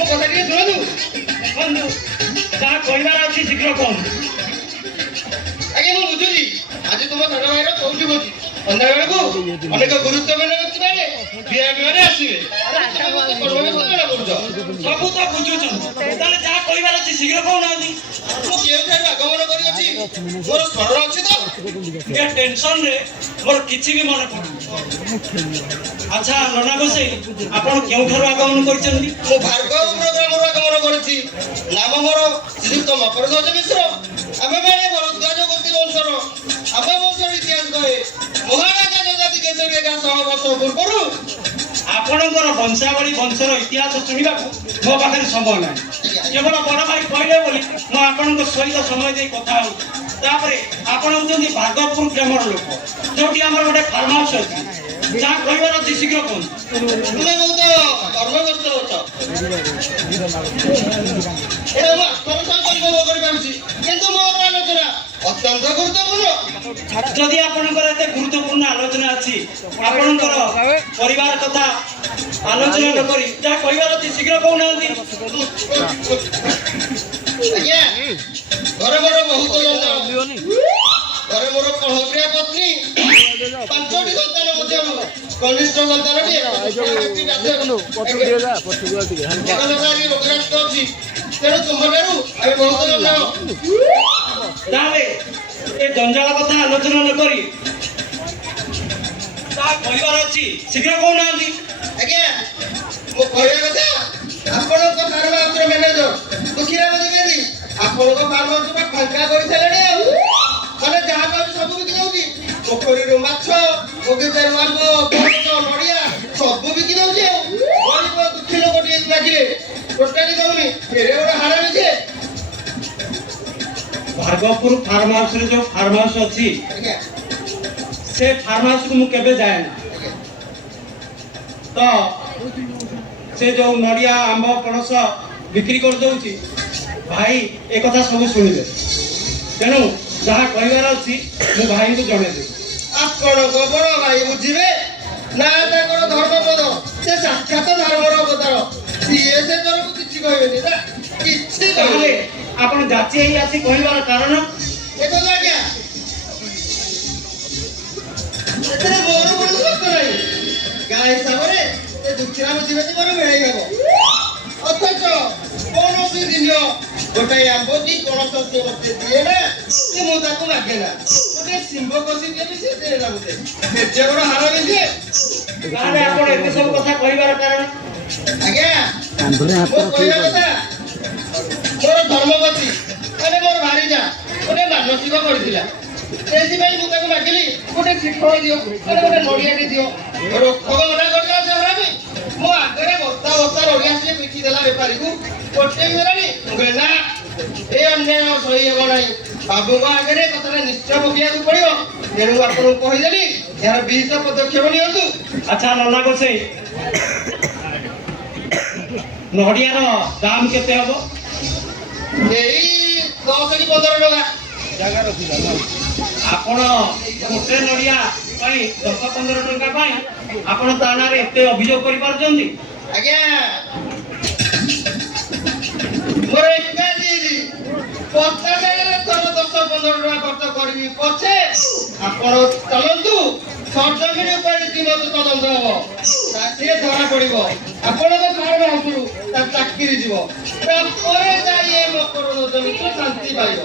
ମୋ କଥା ଟିକେ ଶୁଣନ୍ତୁ। ବନ୍ଧୁ ଯାହା କହିବାର ଅଛି ଶୀଘ୍ର କୁହନ୍ତୁ। ଆଜ୍ଞା ମୁଁ ବୁଝୁଛି ଆଜି ତୁମ ସାନ ଭାଇର ଚଉଠି ଭୋଜି ସନ୍ଧ୍ୟାବେଳକୁ ଅନେକ ଗୁରୁତ୍ୱପୂର୍ଣ୍ଣ ବ୍ୟକ୍ତିମାନେ ଭିଆଇପିମାନେ ଆସିବେ। ସବୁ ତ ବୁଝୁଛନ୍ତି, ତାହେଲେ ଯାହା କହିବାର ଅଛି ଶୀଘ୍ର କହୁନାହାନ୍ତି। ମୁଁ କେଉଁଠାରୁ ଆଗମନ କରିଅଛି ମୋର ସ୍ମରଣ ଅଛି ତ? ଏ ଟେନସନରେ ମୋର କିଛି ବି ମନେ ପଡୁନି। ଆଚ୍ଛା ନନା ଗୋସେଇ, ଆପଣ କେଉଁଠାରୁ ଆଗମନ କରିଛନ୍ତି? ମୁଁ ଭାର୍ଗବ ପ୍ରୋଗ୍ରାମରୁ ଆଗମନ କରିଛି। ନାମ ମୋର ଶ୍ରୀଯୁକ୍ତ ମକରଧ୍ୱଜ ମିଶ୍ର। ଆମେମାନେ ଭରଦ୍ୱାଜ ଗୋଷ୍ଠୀ ବଂଶର। ଆମ ବଂଶର ଇତିହାସ କହେ ମହାରାଜା ଯଯାତି କେଶରୀ 1100 ବର୍ଷ ପୂର୍ବରୁ। ଆପଣଙ୍କର ବଂଶାବଳୀ ବଂଶର ଇତିହାସ ଶୁଣିବାକୁ ମୋ ପାଖରେ ସମୟ ନାହିଁ। କେବଳ ବଡ଼ ଭାଇ କହିଲେ ବୋଲି ମୁଁ ଆପଣଙ୍କ ସହିତ ସମୟ ଦେଇ କଥା ହେଉଛି। ତାପରେ ଆପଣ ହେଉଛନ୍ତି ଭାଗବପୁର ଗ୍ରାମର ଲୋକ, ଯୋଉଠି ଆମର ଗୋଟେ ଫାର୍ମ ହାଉସ୍ ଅଛି। ଯାହା କହିବାର ଅଛି ଶୀଘ୍ର କୁହନ୍ତୁ। ତୁମେ ବହୁତ କର୍ମବ୍ୟସ୍ତ ଅଛ। ଏହା ମୁଁ ଆତ୍ମରକ୍ଷା କରିପାରୁଛି, କିନ୍ତୁ ମୋର ଆଲୋଚନା ଅତ୍ୟନ୍ତ ଗୁରୁତ୍ୱପୂର୍ଣ୍ଣ। ଯଦି ଆପଣଙ୍କର ଏତେ ଗୁରୁତ୍ୱପୂର୍ଣ୍ଣ ଆଲୋଚନା ଅଛି, ଆପଣଙ୍କର ପରିବାର କଥା ଆଲୋଚନା ନ କରି ଯାହା କହିବାର ଅଛି ଶୀଘ୍ର କହୁନାହାନ୍ତି। ଆଜ୍ଞା ଘରେ ମୋର ବହୁତ ଜଞ୍ଜାଳ। ଘରେ ମୋର କଳପ୍ରିୟା ପତ୍ନୀ, 5ଟି ସନ୍ତାନ ମଧ୍ୟରୁ କନିଷ୍ଠ ସନ୍ତାନଟିଏ ରୋଗଗ୍ରସ୍ତ ଅଛି। ତେଣୁ ତୁମଠାରୁ ଆମେ ବହୁତ ଜଞ୍ଜାଳ। ତାହେଲେ ଏ ଜଞ୍ଜାଳ କଥା ଆଲୋଚନା ନ କରି ଯାହା କହିବାର ଅଛି ଶୀଘ୍ର କହୁନାହାନ୍ତି। ଆଜ୍ଞା ମୁଁ କହିବା କଥା, ଆପଣଙ୍କ ଫାର୍ମ ହାଉସର ମ୍ୟାନେଜର ଦୁଃଖୀରାମ ଦ୍ୱିବେଦୀ ଆପଣଙ୍କ ଫାର୍ମ ହାଉସ ଫାଙ୍କା କରିସାରିଲେଣି। ଆଉ ମାନେ ଯାହା ପାଉଛି ସବୁ ବିକି ଦଉଛି। ପୋଖରୀରୁ ମାଛ, ବଗିଚାରୁ ଆମ୍ବ, ପଣସ, ନଡ଼ିଆ ସବୁ ବିକି ଦଉଛି। ଆଉ ଗରିବ ଦୁଃଖୀ ଲୋକଟିଏ ଲାଗିଲେ ଟୋଟାଲି ଦଉନି। ଏଡ଼େ ବଡ଼ ହାରାମି ସିଏ। ଭାର୍ଗବପୁର ଫାର୍ମ ହାଉସରେ ଯୋଉ ଫାର୍ମ ହାଉସ ଅଛି, ଆଜ୍ଞା ସେ ଫାର୍ମ ହାଉସକୁ ମୁଁ କେବେ ଯାଏନା। ତ ସେ ଯୋଉ ନଡ଼ିଆ, ଆମ୍ବ, ପଣସ ବିକ୍ରି କରିଦଉଛି, ଭାଇ ଏ କଥା ସବୁ ଶୁଣିବେ। ତେଣୁ ଯାହା କହିବାର ଅଛି ମୁଁ ଭାଇଙ୍କୁ ଜଣେଇଦେବି। ଆପଣଙ୍କ ବଡ଼ ଭାଇ ବୁଝିବେ ନା? ତାଙ୍କର ଧର୍ମପଦ, ସେ ସାକ୍ଷାତ ଧର୍ମର ଅବତାର। ସିଏ ସେ ତରଫକୁ କିଛି କହିବେନି ନା, କିଛି ତାହେଲେ କହିବେ। ଆପଣ ଯାଚି ହେଇ ଆସି କହିବାର କାରଣ? ଦେଖନ୍ତୁ ଆଜ୍ଞା, ଏଥିରେ ମୋର କୌଣସି ସତ୍ୟ ନାହିଁ। ଗାଁ ହିସାବରେ ଏ ଦୁଃଖୀରାମ ଦ୍ୱିବେଦୀ ମୋର ମିଳେଇ ହେବ। ଅଥଚ କୌଣସି ଦିନ ଗୋଟାଏ ଆମ୍ବ କି ପଣସ ସେ ମୋତେ ଦିଏ ନା, କି ମୁଁ ତାକୁ ମାଗେ ନା। ଗୋଟେ ଶିମ୍ବ କଷି ଦେବି ସେ ଦିଏ ନା ମୋତେ। ଏତେ ବଡ଼ ହାରାମି ସିଏ। ତାହେଲେ ଆପଣ ଏତେ ସବୁ କଥା କହିବାର କାରଣ? ଆଜ୍ଞା ମୋ କହିବା କଥା, ମୋର ଧର୍ମପତି ମାନେ ମୋର ଭାରିଜା ଗୋଟେ ମାନସିକ କରିଥିଲା। ସେଇଥିପାଇଁ ମୁଁ ତାକୁ ମାଗିଲି ଗୋଟେ ଶ୍ରୀଫଳ ଦିଅ, ଗୋଟେ ନଡ଼ିଆଟେ ଦିଅ। ରୋକକ ମନା କରିଦେଲା ସେ ହାରାମି। ମୋ ଆଗରେ ବସ୍ତା ବସ୍ତା ନଡ଼ିଆ ସିଏ ବିକି ଦେଲା ବେପାରୀକୁ। ପଠେଇ ଦେଲାଣି। ମୁଁ କହିଲି ନା, ଏ ଅନ୍ୟାୟ ସହି ହେବ ନାହିଁ। ବାବୁଙ୍କ ଆଗରେ କଥାଟା ନିଶ୍ଚୟ ପକେଇବାକୁ ପଡ଼ିବ। ତେଣୁ ଆପଣଙ୍କୁ କହିଦେଲି, ଏହାର ବିହିତ ପଦକ୍ଷେପ ନିଅନ୍ତୁ। ଆଚ୍ଛା ନନା ଗୋସେଇ, ନଡ଼ିଆର ଦାମ କେତେ ହବ? ଏଇ 10 କି 15 ଟଙ୍କା। ଆପଣ ଗୋଟେ ନଡ଼ିଆ ପାଇଁ 10-15 ଟଙ୍କା ପାଇଁ ଆପଣ ଥାନାରେ ଏତେ ଅଭିଯୋଗ କରିପାରୁଛନ୍ତି? ଆଜ୍ଞା ମୋର ଏକାଠି 50 ଥର 10-15 ଟଙ୍କା ଖର୍ଚ୍ଚ କରିବି ପଛେ ଆପଣ ଚାଲନ୍ତୁ। ସର୍ଜମିନ ଉପରେ ରୀତିମତ ତଦନ୍ତ ହବ, ସିଏ ଧରା ପଡ଼ିବ। ଆପଣଙ୍କ ଫାର୍ମ ହାଉସରୁ ତା ଚାକିରି ଯିବ। ତାପରେ ଯାଇ ଏ ମକରଧ୍ୱଜ ମିଶ୍ର ଶାନ୍ତି ପାଇବ।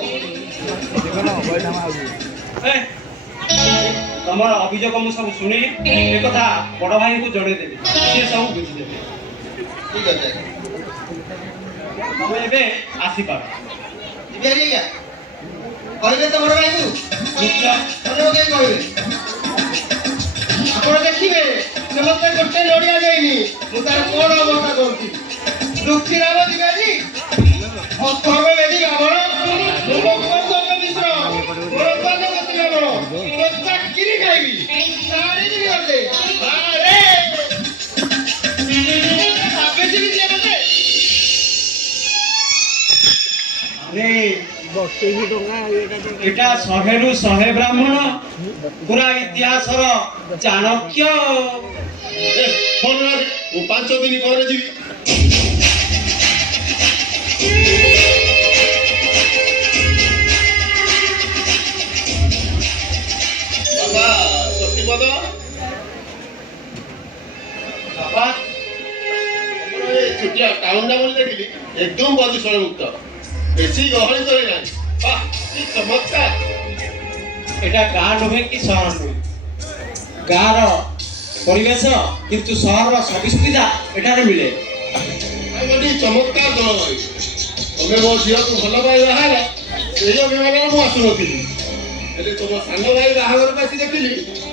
ତମର ଅଭିଯୋଗ ମୁଁ ସବୁ ଶୁଣିଲି। ଏ କଥା ବଡ଼ ଭାଇଙ୍କୁ ଜଣେଇଦେବି, ସିଏ ସବୁ ବୁଝିଦେବେ। ଠିକ ଅଛି ତମେ ଏବେ ଆସିପାର। ଯିବି ଆଜ୍ଞା। କହିବେ ତ ବଡ଼ ଭାଇଙ୍କୁ? କହିବେ ଆପଣ ଦେଖିବେ ସେ ମତେ ଗୋଟେ ନଡ଼ିଆ ଦେଇନି, ମୁଁ ତାର କଣ ଅବସ୍ଥା କରୁଛି। ଦୁଃଖୀରାମ ଦ୍ୱିବେଦୀ ଅଥର୍ବ ବେଦୀ ବ୍ରାହ୍ମଣ, ମୁଁ ମକରଧ୍ୱଜ ମିଶ୍ର, ଭରଦ୍ୱାଜ ଗୋତ୍ରୀ ବ୍ରାହ୍ମଣ। ମୁଁ ଚାକିରି ଖାଇବି, ଛାଡ଼ିଯିବି ଗଲେ। ଆରେ ଭାବିଛି କି ସିଏ ମତେ? ଏଟା 100ରୁ 100 ବ୍ରାହ୍ମଣ, ପୁରା ଇତିହାସର ଚାଣକ୍ୟ। 5 ଦିନ ପରେ ଯିବି। ଛୋଟିଆ ଟାଉନଟା ବୋଲି ଦେଖିଲି ଏକଦମ ପ୍ରଦୂଷଣ ମୁକ୍ତ ବେଶୀ ଗହଳି ଚଳି ନାହିଁ ବାଃ କି ଚମତ୍କାର এটা গাঁ নୁହେଁ କି ସହର ନୁହେଁ ଗାଁର ପରିବେଶ କିନ୍ତୁ ସହରର ସବୁ ସୁବିଧା ଏଠାରେ ମିଳେ ଗୋଟେ ଚମତ୍କାର ଜଳବାୟୁ ତମେ ମୋ ଝିଅକୁ ଭଲ ପାଇ ବାହାର ସେଇ ଅଭିମାନରେ ମୁଁ ଆସୁନଥିଲି ହେଲେ ତମ ସାନ ଭାଇ ବାହାଘରକୁ ଆସି ଦେଖିଲି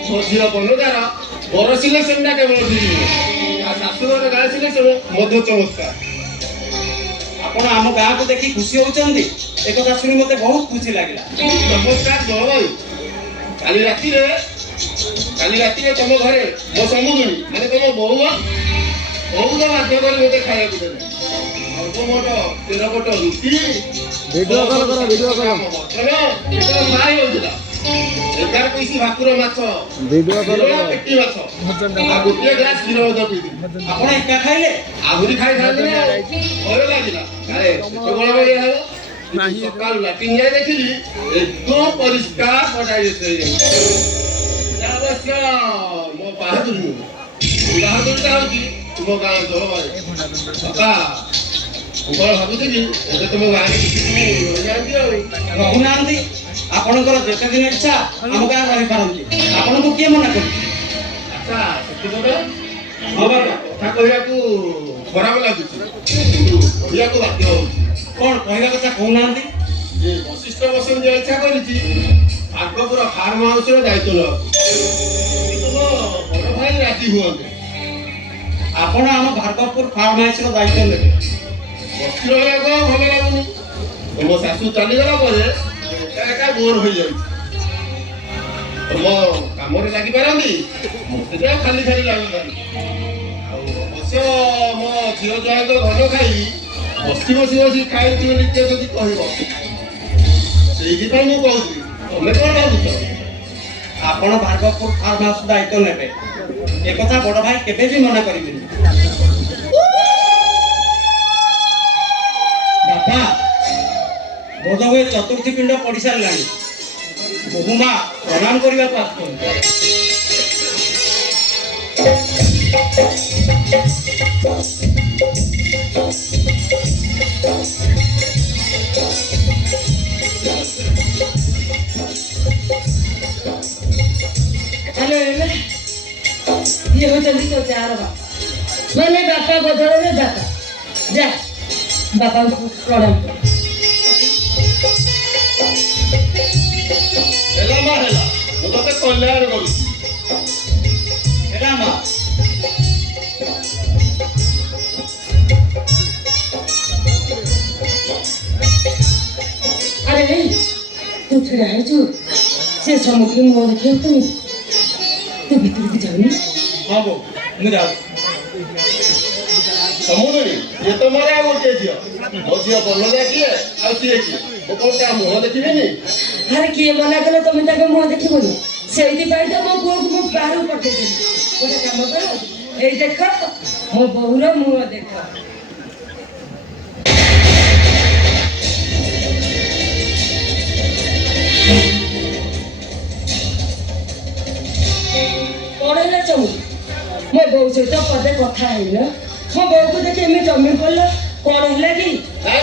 ମୋ ଝିଅ ବନଗାର ବର ସିଲେକ୍ସନଟା କେବଳ ଠିକ୍ ତା ଶାଶୁଘର ଗାଁ ସିଲେକ୍ସନ ମଧ୍ୟ ଚମତ୍କାର ଆପଣ ଆମ ଗାଁକୁ ଦେଖି ଖୁସି ହଉଛନ୍ତି ଏକଥା ଶୁଣି ମୋତେ ବହୁତ ଖୁସି ଲାଗିଲା ଚମତ୍କାର ଜଳବାୟୁ କାଲି ରାତିରେ ତମ ଘରେ ମୋ ସମୁଦୁଣୀ ମାନେ ତମ ବୋହୂ ବହୁତ ବାଧ୍ୟ କରି ମୋତେ ଖାଇବାକୁ ଦେଲେ ଅଳ୍ପମୋଟ 13 ପଟ ରୁଟି ମାଇ ହଉଥିଲା 11 ପିସ୍ ଭାକୁର ମାଛ ପେଟି ମାଛ ଆଉ ଗୋଟିଏ ଗ୍ଲାସ କ୍ଷୀର ମଧ୍ୟ ପିଇଥିଲି ଆପଣ ଏକା ଖାଇଲେ ଆହୁରି ଖାଇଥାନ୍ତି ନା ଭୟ ଲାଗିଲା ଆରେ କେତେବେଳେ ଇଏ ହେବ ସକାଳୁ ଲାଟିନ୍ ଯାଇ ଦେଖିଲି ଏକଦମ ପରିଷ୍କାର ସଫାଇ ହେଇଯାଇଛି ଅବଶ୍ୟ ମୋ ବାହାଦୁର ନୁହେଁ ବାହାଦୁରଟା ହଉଛି ତୁମ ଗାଁ ଜଳବାୟୁ ବାପା ମୁଁ କଣ ଭାବୁଥିଲି ଏବେ ତୁମ ଗାଁରେ କିଛି ରହିଯାଆନ୍ତି ଆଉ ରହୁନାହାନ୍ତି ଆପଣଙ୍କର ଯେତେ ଦିନ ଇଚ୍ଛା ଆମ ଗାଁ ରହିପାରନ୍ତି ଆପଣଙ୍କୁ କିଏ ମନା କରୁଛି ଆଚ୍ଛା ସେଥିପାଇଁ ମୋ କଥା କହିବାକୁ ଖରାପ ଲାଗୁଛି କିନ୍ତୁ କହିବାକୁ ବାଧ୍ୟ ହଉଛି କଣ କହିବା କଥା କହୁନାହାନ୍ତି ଯେ ବଶିଷ୍ଠ ବସନ୍ତ ଇଚ୍ଛା କରିଛି ଭାଗପୁର ଫାର୍ମ ହାଉସର ଦାୟିତ୍ୱ ନେବାକୁ କିନ୍ତୁ ମୋ ବଡ଼ ଭାଇ ରାଜି ହୁଅନ୍ତି ଆପଣ ଆମ ଭାର୍ଗବପୁର ଫାର୍ମ ହାଉସର ଦାୟିତ୍ୱ ନେବେ ବସି ରହିବାକୁ ଆଉ ଭଲ ଲାଗୁନି ତମ ଶାଶୁ ଚାଲିଗଲା ପରେ ଏକା ବୋର ହୋଇଯାଉଛି ତମ କାମରେ ଲାଗିପାରନ୍ତି ମୋତେ ତ ଖାଲି ଲାଗିପାରନ୍ତି ଆଉ ଅବଶ୍ୟ ମୋ ଝିଅ ଜଣଙ୍କ ଘର ଖାଇ ବସି ଖାଇଥିବେ ନିତ୍ୟ ଯଦି କହିବ ସେଇଥିପାଇଁ ମୁଁ କହୁଛି ତମେ କଣ ଭାବୁଛ ଆପଣ ଭାର୍ଗବପୁର ଫାର୍ମ ହାଉସ ଦାୟିତ୍ୱ ନେବେ ଏକଥା ବଡ଼ ଭାଇ କେବେ ବି ମନା କରିବେନି ବାପା ବୋଧହୁଏ ଚତୁର୍ଥୀ ପିଣ୍ଡ ପଡ଼ିସାରିଲାଣି ବୋହୁମା ପ୍ରଣାମ କରିବାକୁ ଆସୁଛନ୍ତି हेलो ये होचंदी तो चार बापा मैंने बापा बदल में जाता जा बापा को प्रणाम कर ହେଲା ମା ହେଲା ମୁଁ ତତେ କଲ୍ୟାଣ କରୁଛି ହେଲା ମା अरे नहीं तू फिर आए जो से समुद्र में वो देखे तो नहीं तू भीतर की जाओ नहीं ହଁ ବୋଉ ମୁଁ ଯାଉଛି ସମୁଦୁଣୀ ଇଏ ତ ମୋର ଆଉ ଗୋଟିଏ ଝିଅ ମୋ ଝିଅ ବନଗା କିଏ ଆଉ ସିଏ କିଏ ମୁଁ କଣ ତା ମୁହଁ ଦେଖିବିନି अरे किए मना कले तुम ताके मुंह देखिबनी सेइति पाई तो मो पुओ को बाहर पठे दे गोटे काम कर एई देख मो बहुर मुंह देख कौन है चमू मो बहू सहित पदे कथा है ना मो बहू को देखे एमि जमी पड़ल कौन है कि ନାଇଁ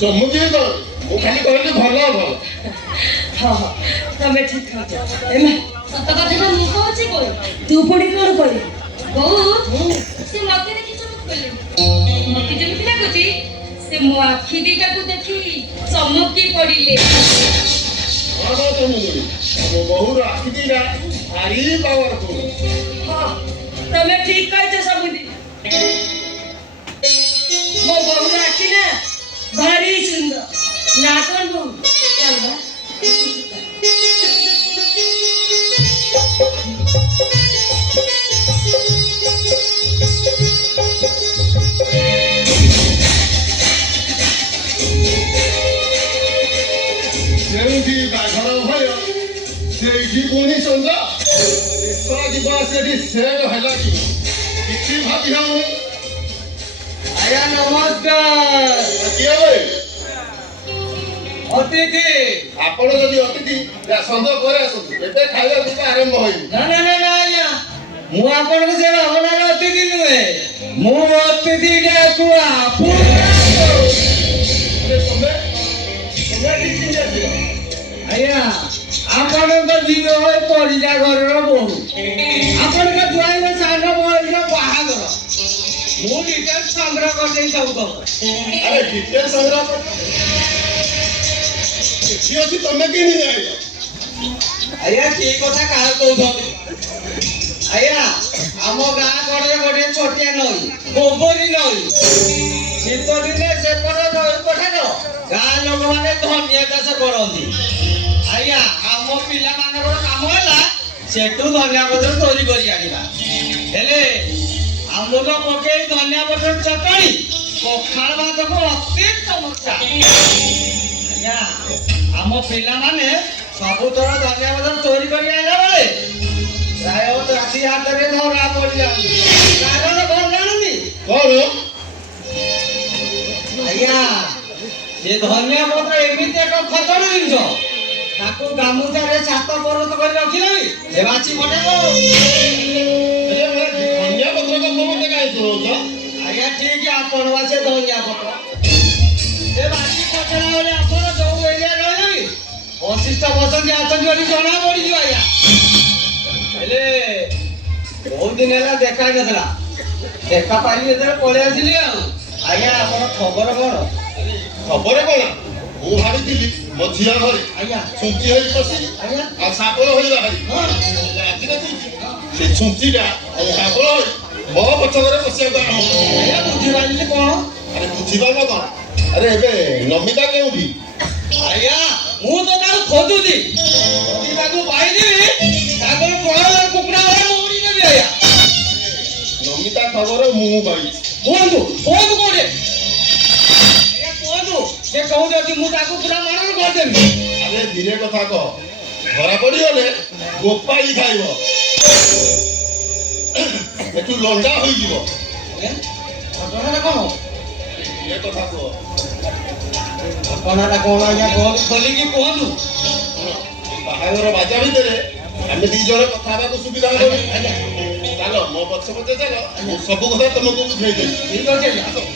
ଚମୁଛି ତ ମୁଁ ଖାଲି କହିଲି ଭଲ ଭଲ हाँ हाँ तमे ठीक कह एमे ସତ କଥାଟା ମୁଁ କହୁଛି କହି तू पुणी कौन करी ବହୁତ ସେ ମତେ ଦେଖି ଚମକ କଲେ ମତେ ଯେମିତି ଲାଗୁଛି ସେ ମୋ ଆଖି ଦିଟାକୁ ଦେଖି ଚମକି ପଡ଼ିଲେ ହଁ ଚମୁଦୁଣୀ ମୋ ବୋହୂର ଆଖି ଦିଟା ଭାରି ପାୱାରଫୁଲ हाँ तमे ठीक कह सबुदी मो बहु राखी ना भारी सुंदर ना कौन बहु चल बा ଯେଉଁଠି ବାଘର ଭୟ ସେଇଠି ପୁଣି ସନ୍ଦ ଦେଶ ଯିବା ସେଠି ସେଟ୍ ହେଲା କି କିଛି ଭାବି ହଉନି ଆଜ୍ଞା ନମସ୍କାର କିଏ ବେ ଅତିଥି ଆପଣ ଯଦି ଅତିଥି ସନ୍ଦ ପରେ ଆସନ୍ତୁ ଏବେ ଖାଇବା ପିଇବା ଆରମ୍ଭ ହୋଇନି ନା ଆଜ୍ଞା ମୁଁ ଆପଣଙ୍କୁ ସେ ଭାବନାର ଅତିଥି ନୁହେଁ ମୁଁ ଅତିଥିଟାକୁ ଆଜ୍ଞା ଆପଣଙ୍କ ଝିଅ ହୋଇ ପରିଜା ଘରର ବୋହୂ ଆପଣଙ୍କ ଜ୍ୱାଇଁର ସାନ ଭଉଣୀର ବାହାଘର ମୁଁ ଡିଟେଲ ସଂଗ୍ରହ କରିଦେଇ ସବୁ ଖବର ଆରେ ଡିଟେଲ ସଂଗ୍ରହ କର ଏଠି ଅଛି ତମେ କେମିତି ଜାଣିଲ ଆଜ୍ଞା କି କଥା କାହା କହୁଛନ୍ତି ଆଜ୍ଞା ଆମ ଗାଁ କଡ଼ରେ ଗୋଟିଏ ଛୋଟିଆ ନଈ ଗୋବରୀ ନଈ ଶୀତ ଦିନେ ସେପଟ ନଈ ପଠାର ଗାଁ ଲୋକମାନେ ଧନିଆ ଚାଷ କରନ୍ତି ଆଜ୍ଞା ଆମ ପିଲାମାନଙ୍କର କାମ ହେଲା ସେଠୁ ଧନିଆ ପତ୍ର ଚୋରି କରି ଆଣିବା ହେଲେ ଆମ୍ବୁଲ ପକେଇ ଧନିଆ ପତ୍ର ଚଟଣି ପଖାଳ ଭାତକୁ ଅତି ଚମତ୍କା ଆଜ୍ଞା ଆମ ପିଲାମାନେ ସବୁଥର ଧନିଆ ପତ୍ର ଚୋରି କରି ଆଣିଲା ବେଳେ ପ୍ରାୟ ରାତି ହାତରେ ଧରା ପଡ଼ିଯାନ୍ତି କାରଣ କଣ ଜାଣନ୍ତି କଣ ଆଜ୍ଞା ସେ ଧନିଆ ପତ୍ର ଏମିତି ଏକ ଖତର ଜିନିଷ ତାକୁ ଗାମୁଛାରେ ଛାତ ପରତ କରି ରଖିଲେ ବି ଏ ବାଛି ପଠେଇବ ଧନିଆ ପତ୍ର କଥା ମତେ କାହିଁ ଶୁଣଉଛ ଆଜ୍ଞା ଠିକ ଆପଣ ବାଛେ ଧନିଆ ପତ୍ର ଏ ବାଛି ପଠେଇଲା ବେଳେ ଆପଣ ଯୋଉ ଏରିଆ ରହିଲେ ବି ବଶିଷ୍ଠ ବସନ୍ତି ଆସନ୍ତି ବୋଲି ଜଣା ପଡ଼ିଯିବ ଆଜ୍ଞା ହେଲେ ବହୁତ ଦିନ ହେଲା ଦେଖା ହେଇନଥିଲା ଦେଖା ପାଇଲି ଯେତେବେଳେ ପଳେଇ ଆସିଲି ଆଉ ଆଜ୍ଞା ଆପଣ ଖବର କଣ ଖବର କଣ ମୁଁ ଭାବିଥିଲି ମୋ ଝିଅ ଘରେ ଆଜ୍ଞା ଛୁଞ୍ଚି ହେଇ ପଶି ଆଜ୍ଞା ଆଉ ସାପଳ ହୋଇ ବାହାରି ଆଜି ଦେଖୁଛି ସେ ଛୁଞ୍ଚିଟା ସାପଳ ହୋଇ ମୋ ପଛ ଘରେ ବସିବାକୁ ଆରମ୍ଭ କଲା। ଆଜ୍ଞା ବୁଝିପାରିଲି କଣ ଆରେ ବୁଝିପାରୁନ କଣ ଆରେ ଏବେ ନମିତା କେଉଁଠି ଆଜ୍ଞା ମୁଁ ତ ତାକୁ ଖୋଜୁଛି ଯଦି ତାକୁ ପାଇଦେବି ତାଙ୍କର ବ୍ରଏଲର କୁକୁଡ଼ା ଭଳି ମଉଡ଼ି ଦେବି ଆଜ୍ଞା ନମିତା ଖବର ମୁଁ ପାଇଛି କୁହନ୍ତୁ କୁହନ୍ତୁ କୋଉଠି ଆଜ୍ଞା କୁହନ୍ତୁ ସେ କହୁଛନ୍ତି ମୁଁ ତାକୁ ପୁରା ମରଣ କରିଦେବି ଆରେ ଧୀରେ କଥା କହ ଧରା ପଡ଼ିଗଲେ ଗୋପାଳି ଖାଇବ ଏଠୁ ଲଣ୍ଡା ହୋଇଯିବ ଆଜ୍ଞା ଘଟଣାଟା କଣ ଧୀରେ କଥା କୁହ ଘଟଣାଟା କଣ ଆଜ୍ଞା ଖୋଲିକି କୁହନ୍ତୁ ବାହାଘର ବାଜା ଭିତରେ ଆମେ ଦି ଜଣ କଥା ହେବାକୁ ସୁବିଧା ହବ ଚାଲ ମୋ ପଛ ପଛେ ଚାଲ ମୁଁ ସବୁ କଥା ତମକୁ ବୁଝେଇଦେବି ଠିକ ଅଛି ଆଜ୍ଞା